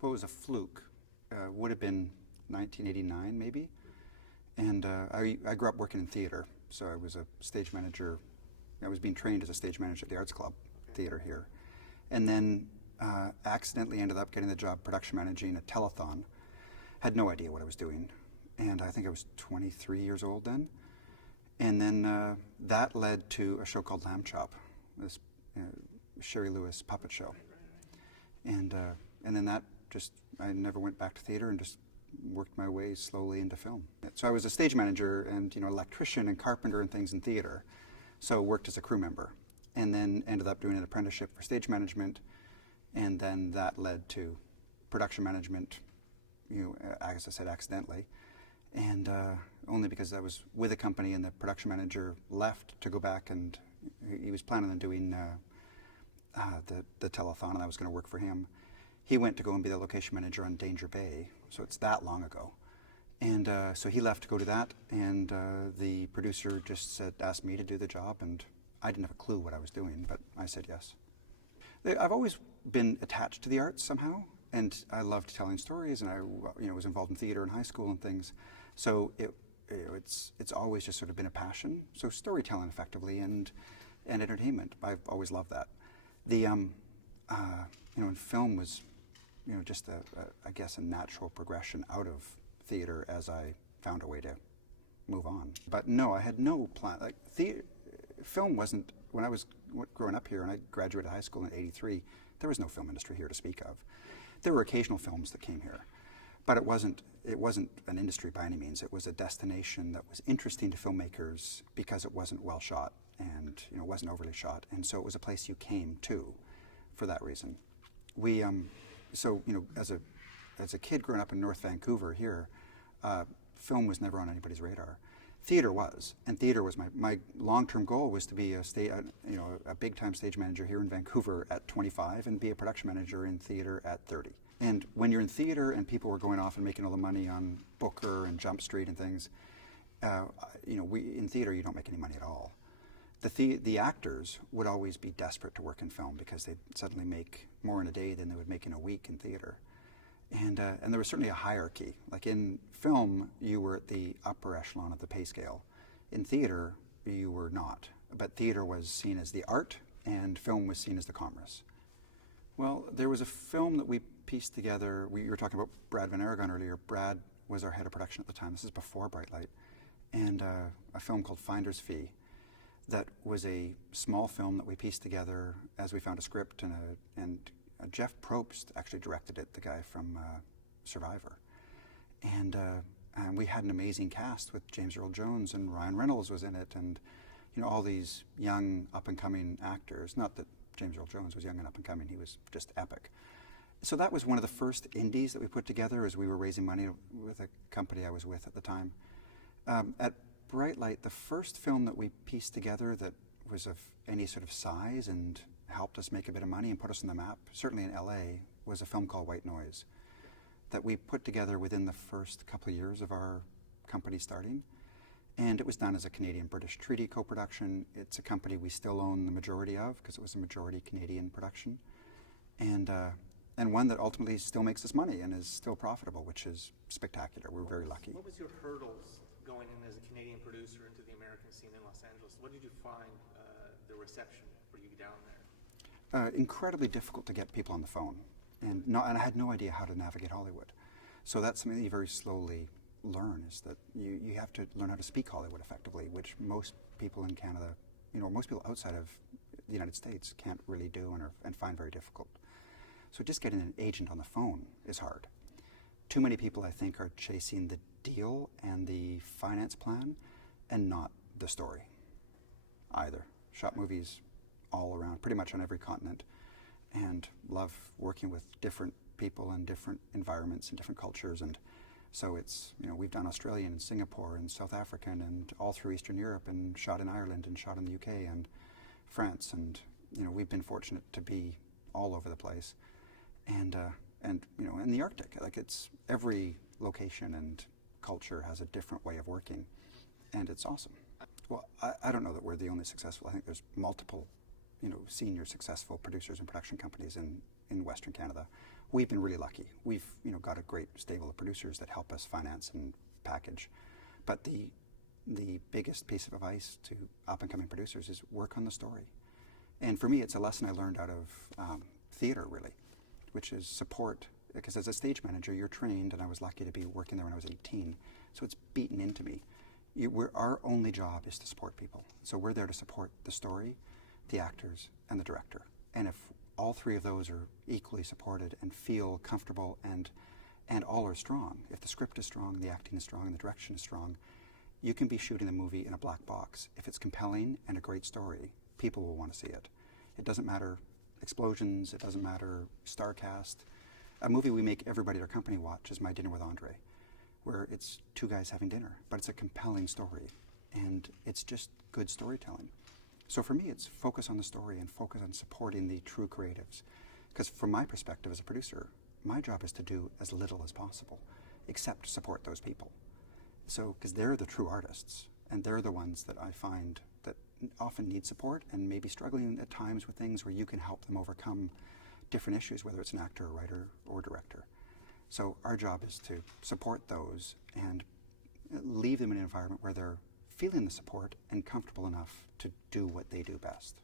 Well, it was a fluke. Would have been 1989 maybe. And I grew up working in theater, so I was a stage manager. I was being trained as a stage manager at the Arts Club Theater here. And then accidentally ended up getting the job production managing a telethon. Had no idea what I was doing. And I think I was 23 years old then. And then that led to a show called Lamb Chop, this Sherry Lewis puppet show. And then that just, I never went back to theater and just worked my way slowly into film. So I was a stage manager and electrician and carpenter and things in theater. So worked as a crew member, and then ended up doing an apprenticeship for stage management, and then that led to production management, as I said, accidentally, and only because I was with a company and the production manager left to go back, and he was planning on doing the telethon, and I was going to work for him. He went to go and be the location manager on Danger Bay, so it's that long ago. And so he left to go to that, and the producer just asked me to do the job, and I didn't have a clue what I was doing, but I said yes. I've always been attached to the arts somehow, and I loved telling stories, and I was involved in theater in high school and things. So it's always just sort of been a passion. So storytelling effectively and entertainment, I've always loved that. And film was just I guess a natural progression out of theater as I found a way to move on. But no, I had no plan. Like film wasn't, when I was growing up here and I graduated high school in '83, there was no film industry here to speak of. There were occasional films that came here, but it wasn't an industry by any means. It was a destination that was interesting to filmmakers because it wasn't well shot and wasn't overly shot, and so it was a place you came to for that reason. We as a kid growing up in North Vancouver here, film was never on anybody's radar. Theater was, and theater was my long-term goal was to be a big-time stage manager here in Vancouver at 25 and be a production manager in theater at 30. And when you're in theater and people were going off and making all the money on Booker and Jump Street and things, in theater you don't make any money at all. The actors would always be desperate to work in film because they'd suddenly make more in a day than they would make in a week in theater. And there was certainly a hierarchy. Like in film, you were at the upper echelon of the pay scale. In theater, you were not. But theater was seen as the art, and film was seen as the commerce. Well, there was a film that we pieced together. You were talking about Brad Van Aragon earlier. Brad was our head of production at the time. This is before Bright Light. And a film called Finder's Fee that was a small film that we pieced together as we found a script, and Jeff Probst actually directed it, the guy from Survivor. And we had an amazing cast with James Earl Jones, and Ryan Reynolds was in it, and all these young up-and-coming actors. Not that James Earl Jones was young and up-and-coming, he was just epic. So that was one of the first indies that we put together as we were raising money with a company I was with at the time. At Bright Light, the first film that we pieced together that was of any sort of size and helped us make a bit of money and put us on the map, certainly in LA, was a film called White Noise that we put together within the first couple of years of our company starting. And it was done as a Canadian-British treaty co-production. It's a company we still own the majority of because it was a majority Canadian production. And one that ultimately still makes us money and is still profitable, which is spectacular. We're very lucky. What was your hurdles going in as a Canadian producer into the American scene in Los Angeles? What did you find the reception for you down there? Incredibly difficult to get people on the phone, and I had no idea how to navigate Hollywood. So that's something that you very slowly learn, is that you have to learn how to speak Hollywood effectively, which most people in Canada, most people outside of the United States can't really do and find very difficult. So just getting an agent on the phone is hard. Too many people, I think, are chasing the deal and the finance plan and not the story either. Shot movies all around, pretty much on every continent, and love working with different people and different environments and different cultures. And so it's, we've done Australian and Singapore and South African and all through Eastern Europe, and shot in Ireland and shot in the UK and France. And, we've been fortunate to be all over the place. And in the Arctic, like it's every location and culture has a different way of working, and it's awesome. Well, I don't know that we're the only successful. I think there's multiple, senior successful producers and production companies in Western Canada. we've been really lucky. We've got a great stable of producers that help us finance and package. But the biggest piece of advice to up-and-coming producers is work on the story. And for me, it's a lesson I learned out of theater, really, which is support. Because as a stage manager, you're trained, and I was lucky to be working there when I was 18, so it's beaten into me. Our only job is to support people. So we're there to support the story, the actors, and the director. And if all three of those are equally supported and feel comfortable and all are strong, if the script is strong, the acting is strong, and the direction is strong, you can be shooting the movie in a black box. If it's compelling and a great story, people will want to see it. It doesn't matter explosions, it doesn't matter star cast. A movie we make everybody at our company watch is My Dinner with Andre, where it's two guys having dinner, but it's a compelling story, and it's just good storytelling. So for me, it's focus on the story and focus on supporting the true creatives. Because from my perspective as a producer, my job is to do as little as possible, except support those people. So, because they're the true artists, and they're the ones that I find that often need support and maybe struggling at times with things where you can help them overcome different issues, whether it's an actor, or writer, or director. So our job is to support those and leave them in an environment where they're feeling the support and comfortable enough to do what they do best.